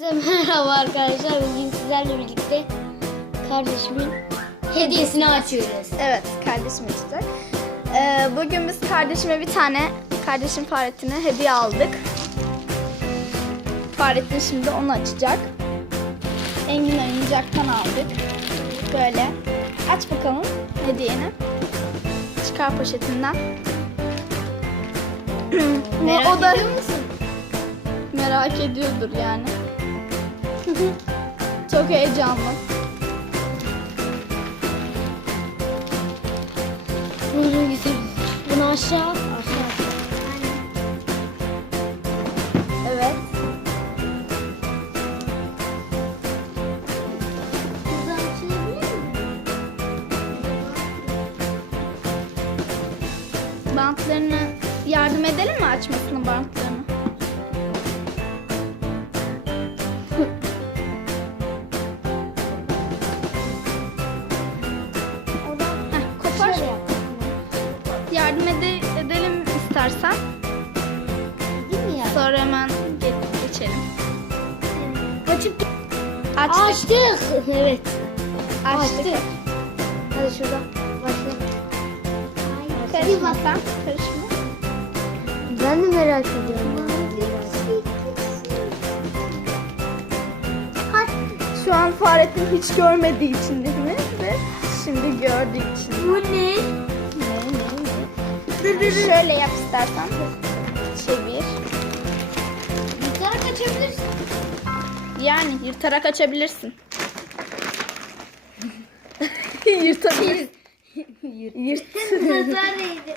Herkese merhaba arkadaşlar. Bugün sizlerle birlikte kardeşimin hediyesini açıyoruz. Evet, kardeşim açacak. Ee, bugün biz kardeşime bir tane kardeşim Fahrettin'e hediye aldık. Fahrettin şimdi onu açacak. Engin oyuncaktan aldık. Böyle. Aç bakalım hediyeni. Çıkar poşetinden. Bu o da ediyor musun? merak ediyordur yani. Çok heyecanlı. Bunu güzel. Bunu aşağı at. Aşağı. Evet. Bantlarını yardım edelim mi açmasını bantlarını? Açtık. Açtık. Evet. Açtık. Açtık. Hadi şuradan başla. Karışma sen. Karışma. Ben de merak ediyorum. Şu an Fahrettin hiç görmediği için değil mi? Ve şimdi gördüğü için. Bu ne? Ne ne ne? Şöyle yap istersen. Çevir. Yukarı kaçabilirsin. Yani yırtarak açabilirsin. Yırtabilir. Yırt. Nazar değdi.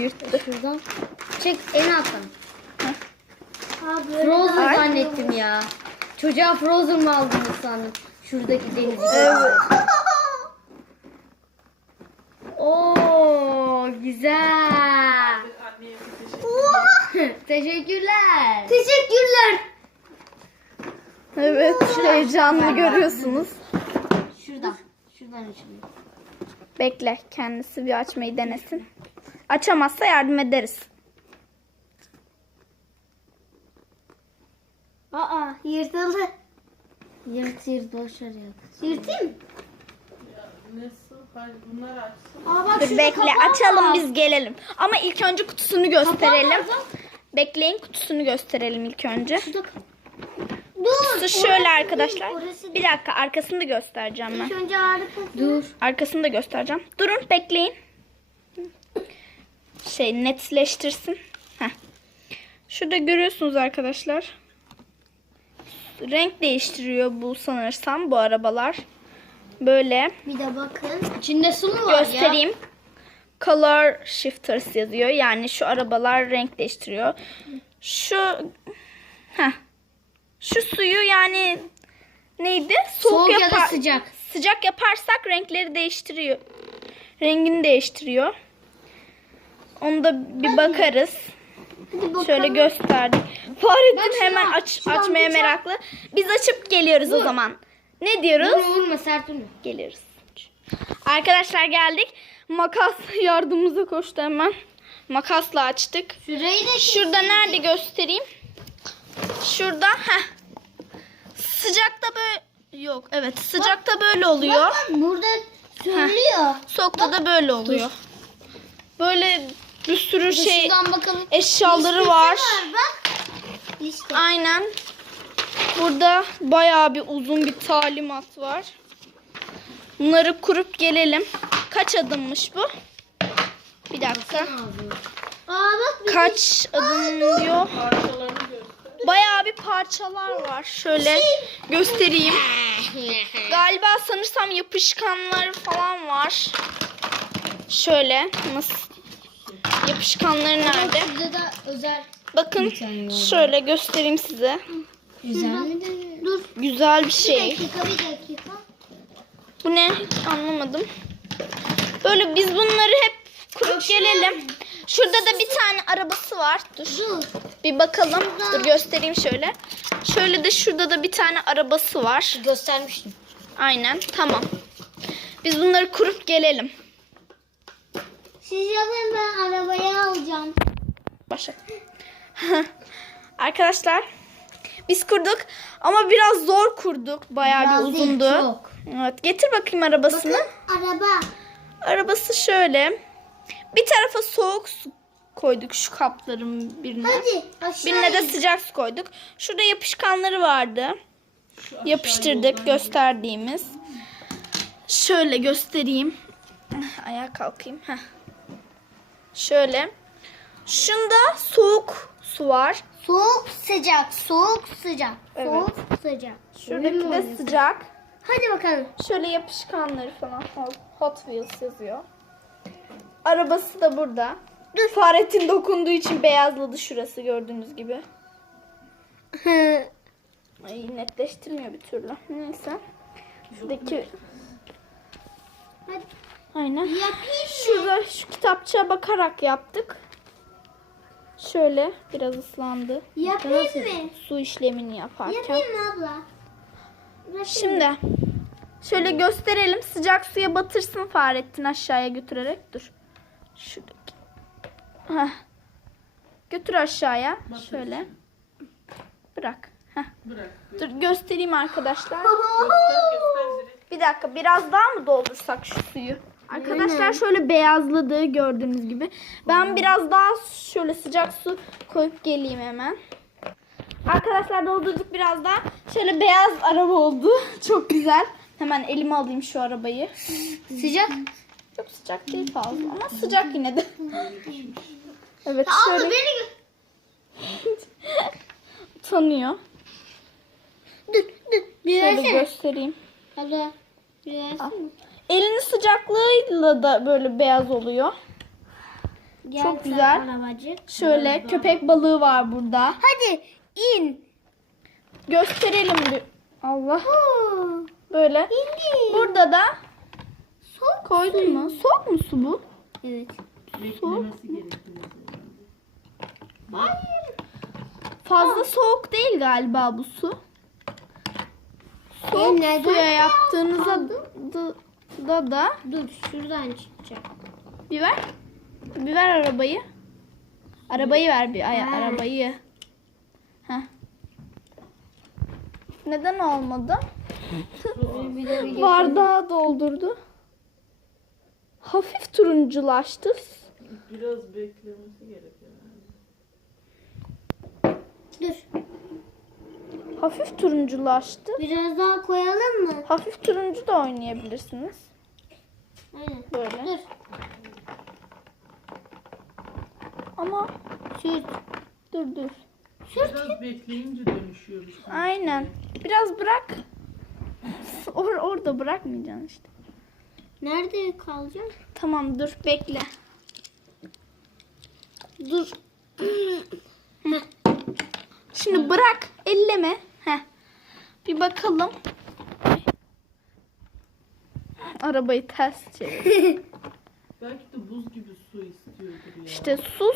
Yırttı. Şuradan. Çek en alttan. Heh. Ha böyle Frozen Ay. zannettim ya. Çocuğa Frozen mı aldınız sandım. Şuradaki deniz. Evet. Oo güzel. Teşekkürler. Teşekkürler. Evet, heyecanlı görüyorsunuz. Şuradan. Şuradan açılıyor. Bekle, kendisi bir açmayı denesin. Açamazsa yardım ederiz. Aa yırtıldı. Yırt yırt boş ver ya. Yırtayım mı? Bunlar açsın. Aa bak Dur bekle, kapağı açalım var. biz gelelim. Ama ilk önce kutusunu gösterelim. Bekleyin, kutusunu gösterelim ilk önce. Şurada kal- Dur. Kutusu şöyle orası arkadaşlar. orası Bir dakika, arkasını da göstereceğim ben. İlk önce ağrı Dur. Arkasını da göstereceğim. Durun bekleyin. Şey netleştirsin. Heh. Şurada görüyorsunuz arkadaşlar. Renk değiştiriyor bu sanırsam bu arabalar. Böyle Bir de bakın. İçinde su mu var göstereyim. Color shifters yazıyor. Yani şu arabalar renk değiştiriyor. Şu heh. Şu suyu yani neydi? Soğuk, Soğuk ya da yapar- sıcak. Sıcak yaparsak renkleri değiştiriyor. Rengini değiştiriyor. Onu da bir bakarız. Hadi. Şöyle gösterdik. Fahrettin şuna, hemen aç, şuradan açmaya bıçak. meraklı. Biz açıp geliyoruz o Dur. zaman. Ne diyoruz? Vurma vurma sert vurma. Geliyoruz. Arkadaşlar geldik. Makas yardımımıza koştu hemen. Makasla açtık. Şurayı da Şurada nerede göstereyim? Şurada. Heh. Sıcakta böyle yok. Evet, sıcakta böyle oluyor. Bak bak burada söylüyor. Soğukta da böyle oluyor. Böyle bir sürü şey Şuradan bakalım. eşyaları Listesi var. bak. Liste. Aynen. Burada bayağı bir uzun bir talimat var. Bunları kurup gelelim. Kaç adımmış bu? Bir dakika. Aa bak bir Kaç adım diyor? Parçalarını. Bayağı bir parçalar var. Şöyle göstereyim. Galiba sanırsam yapışkanları falan var. Şöyle nasıl? Yapışkanları nerede? Burada da özel. Bakın şöyle göstereyim size. Güzel. Dur. Güzel bir Bir şey. dakika bir dakika. Bu ne? Anlamadım. Böyle biz bunları hep kurup gelelim. Şurada da bir tane arabası var. Dur. Bir bakalım. Dur göstereyim şöyle. Şöyle de şurada da bir tane arabası var. Göstermiştim. Aynen. Tamam. Biz bunları kurup gelelim. Siz yapın ben arabayı alacağım. Başla. Arkadaşlar Biz kurduk ama biraz zor kurduk. Bayağı Biraz bir değil, uzundu. çok. Evet, getir bakayım arabasını. Araba. Arabası şöyle. Bir tarafa soğuk su koyduk şu kapların birine. Hadi aşağı Birine de in. sıcak su koyduk. Şurada yapışkanları vardı. Şu aşağı Yapıştırdık yoldan gösterdiğimiz. Şöyle göstereyim. Ayağa kalkayım. Heh. Şöyle. Şunda soğuk su var. Soğuk sıcak, soğuk sıcak, Evet. soğuk sıcak. Şuradaki Oyun mu de oynuyorsun? sıcak. Hadi bakalım. Şöyle yapışkanları falan. Hot- Hot Wheels yazıyor. Arabası da burada. Dur. Fahrettin dokunduğu için beyazladı şurası gördüğünüz gibi. Ay netleştirmiyor bir türlü. Neyse. Şuradaki Hadi aynen. yapayım. Şurada şu kitapçığa bakarak yaptık. Şöyle biraz ıslandı. Yapayım mı? Su işlemini yaparken. Yapayım mı abla? Yapayım Şimdi şöyle gösterelim. Sıcak suya batırsın Fahrettin aşağıya götürerek. Dur. Şuradaki. Heh. Götür aşağıya. Şöyle. Bırak. Heh. Bırak. Dur göstereyim arkadaşlar. Bir dakika biraz daha mı doldursak şu suyu? Arkadaşlar şöyle beyazladı gördüğünüz gibi. Ben biraz daha şöyle sıcak su koyup geleyim hemen. Arkadaşlar doldurduk biraz daha. Şöyle beyaz araba oldu. Çok güzel. Hemen elime alayım şu arabayı. Sıcak. Çok sıcak değil fazla ama sıcak yine de. Evet Abla şöyle beni gö- tanıyor. Dur dur. Bir Şöyle versene. göstereyim. Abla versene. Elinin sıcaklığıyla da böyle beyaz oluyor. Gel Çok sen güzel. Arabacık. Şöyle köpek balığı var burada. Hadi in. Gösterelim bir. Allah. Böyle. İndi. Burada da Soğuk. koydun mu? Soğuk mu su bu? Evet. Gerekiyor. Hayır. Fazla soğuk değil galiba bu su. E, Soğuk neden suya yaptığınızda da, da da Dur şuradan çıkacak. bir ver. Bir ver arabayı. Arabayı ver bir ay arabayı. Heh. Neden olmadı? Bir de bir Bardağı doldurdu. Hafif turunculaştı. Biraz beklemesi gerekiyor. Dur. Hafif turunculaştı. Biraz daha koyalım mı? Hafif turuncu da oynayabilirsiniz. Aynen. Böyle. Dur. Ama Süt. dur dur. Biraz bekleyince dönüşüyor şey. Aynen. Biraz bırak. Or orada bırakmayacaksın işte. Nerede kalacağım? Tamam dur bekle. Dur. Şimdi bırak. Elleme. Heh. Bir bakalım. Ay. Arabayı ters çevir. Belki de buz gibi su istiyordur ya. İşte su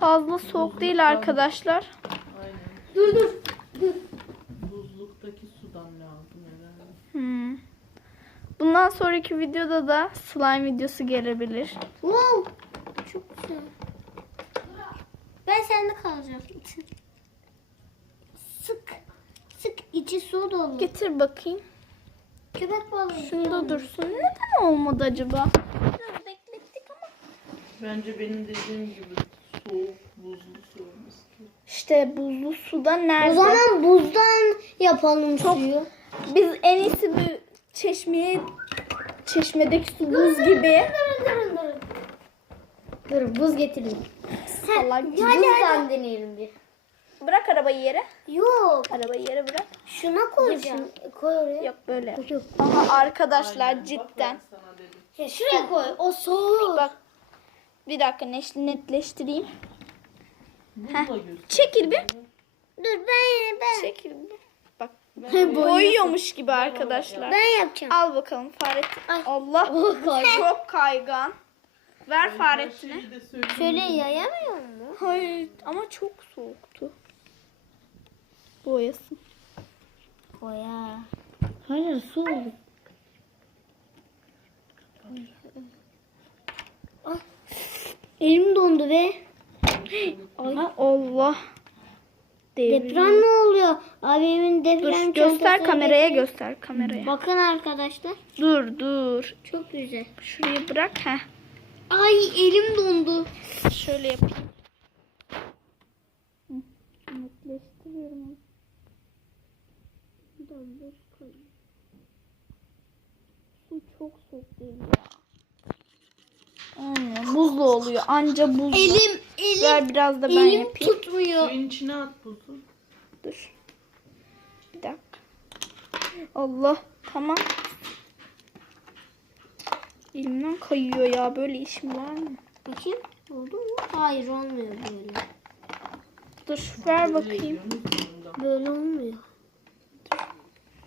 fazla soğuk değil arkadaşlar. Aynen. dur dur. Dur. Buzluktaki sudan lazım herhalde. Hmm. Bundan sonraki videoda da slime videosu gelebilir. Wow. Çok güzel. Ben sende kalacağım. Sık. Sık içi su dolu. Getir bakayım. Köpek balığı. Şunda dursun. Neden olmadı acaba? Biraz beklettik ama. Bence benim dediğim gibi soğuk buzlu su olması gerekiyor. İşte buzlu suda O nerede? zaman buzdan yapalım suyu. Biz en iyisi bir çeşmeye çeşmedeki su buz gibi. Durun durun durun. Dur buz getireyim. Sen, hadi, buzdan deneyelim bir. Bırak arabayı yere. Yok. Arabayı yere bırak. Şuna koyacağım. Koy oraya. Yok böyle. Yok, arkadaşlar Aynen, cidden. Ya şuraya koy. O soğuk. Bak. Bir dakika netleştireyim. Göster. Çekil bir. Dur ben ben. Çekil bir. Ben Boyuyormuş gibi arkadaşlar. Ben yapacağım. Al bakalım Fahrettin. Ay. Allah. Oh. Çok kaygan. Ver Fahrettin'e. Şöyle yayamıyor mu? Hayır ama çok soğuktu. Boyasın. Koya. Hayır su oldu. Ah. Elim dondu be. Ay Allah. Devriyor. Deprem ne oluyor? Abimin deprem Dur göster kameraya getirdi. göster kameraya. Bakın arkadaşlar. Dur dur. Çok güzel. Şurayı bırak ha. Ay elim dondu. Şöyle yapayım. Netleştiriyorum. Buz koyayım. Su çok soğuk değil ya. Olmuyor. Buzlu oluyor. Anca buzlu. Elim elim Ver biraz da ben elim yapayım. tutmuyor. Suyun içine at buzu. Dur. Bir dakika. Allah. Tamam. Elimden kayıyor ya. Böyle işim var mı? Bakayım oldu mu? Hayır olmuyor böyle. Dur ver bakayım. Böyle olmuyor.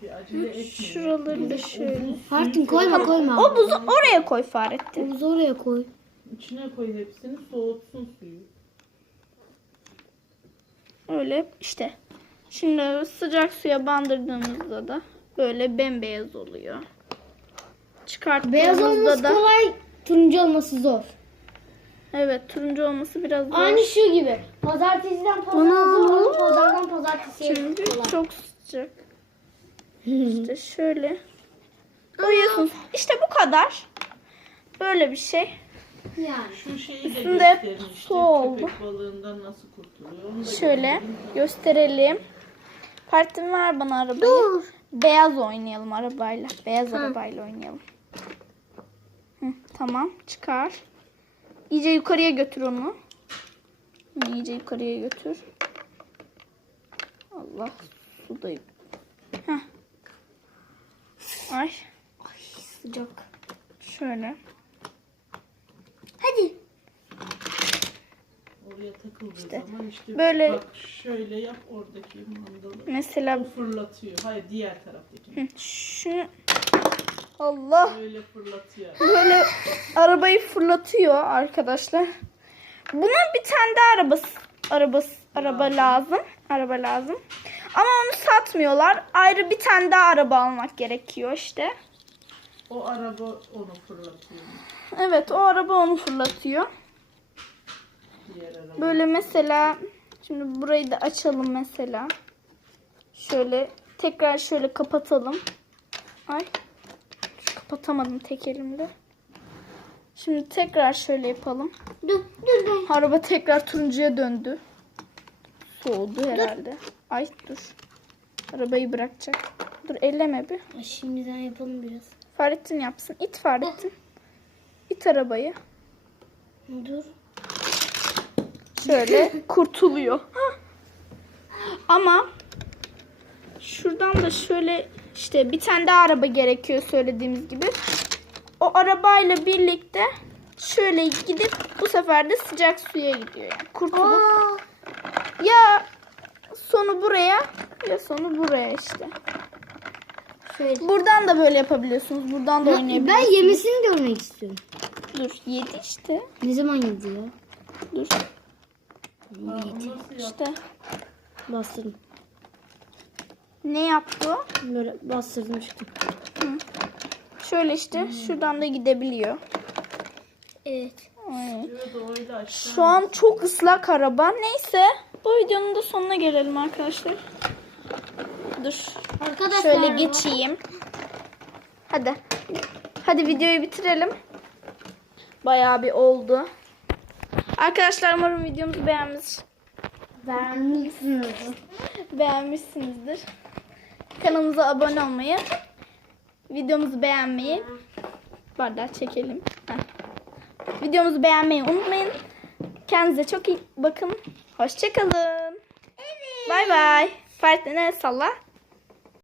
Bir acele. Şuraları da şöyle. Fahrettin koyma koyma. O buzu oraya koy Fahrettin. Buzu oraya koy. İçine koy hepsini soğutsun suyu. Öyle işte. Şimdi sıcak suya bandırdığımızda da böyle bembeyaz oluyor. Beyaz olması da kolay, turuncu olması zor. evet turuncu olması biraz zor. Aynı şu gibi. Pazartesiden pazara zor, pazardan pazartesiye Çünkü kolay. çok sıcak. İşte şöyle koyuyorsunuz. İşte bu kadar. Böyle bir şey. Yani. Şu şeyi de Üstünde gösterin işte. su oldu. Köpek balığından nasıl kurtuluyor. Onu da Şöyle gösterelim. Partim ver bana arabayı. Dur. Beyaz oynayalım arabayla. Beyaz Hı. arabayla oynayalım. Hı, tamam çıkar. İyice yukarıya götür onu. Hı, iyice yukarıya götür. Allah sudayım. Heh. Ay Sıcak. şöyle. Hadi. Takıldığı zaman işte böyle- bak şöyle yap oradaki mandalı. Mesela O fırlatıyor. Hayır diğer taraftaki. şunu Allah Böyle fırlatıyor. böyle arabayı fırlatıyor arkadaşlar. Buna bir tane daha arabası, arabası, araba lazım. Araba lazım. Ama onu satmıyorlar. Ayrı bir tane daha araba almak gerekiyor işte. O araba onu fırlatıyor. Evet o araba onu fırlatıyor. Böyle mesela şimdi burayı da açalım mesela. Şöyle tekrar şöyle kapatalım. Ay. Kapatamadım tek elimde. Şimdi tekrar şöyle yapalım. Dur dur ben. Araba tekrar turuncuya döndü. Soğudu herhalde. Ay dur. Arabayı bırakacak. Dur elleme bir. Ay, Şimdiden yapalım biraz. Fahrettin yapsın. İt Fahrettin. İt arabayı. Dur. Şöyle kurtuluyor. Ama şuradan da şöyle işte bir tane daha araba gerekiyor söylediğimiz gibi. O arabayla birlikte şöyle gidip bu sefer de sıcak suya gidiyor yani. Kurtulup Aa, ya sonu buraya ya sonu buraya işte. şöyle. Buradan da böyle yapabiliyorsunuz. Buradan da oynayabiliyorsunuz. Ben yemesini görmek istiyorum. Dur yedi işte. Ne zaman yedi ya? Dur Aa, o nasıl yap? İşte. Bastırdım. Ne yaptı o? Böyle bastırdım çıktı. Şöyle işte şuradan da gidebiliyor. Evet. Evet. Şu an çok ıslak araba. Neyse bu videonun da sonuna gelelim arkadaşlar. Dur. Arkadaşlar. Şöyle geçeyim. Hadi. Hadi videoyu bitirelim. Bayağı bir oldu. Arkadaşlar umarım videomuzu beğenmiş, Vermişsiniz. beğenmişsinizdir. Kanalımıza abone olmayı, videomuzu beğenmeyi, bardağı çekelim. Heh. Videomuzu beğenmeyi unutmayın. Kendinize çok iyi bakın. Hoşçakalın. Bay bay. Partner salla.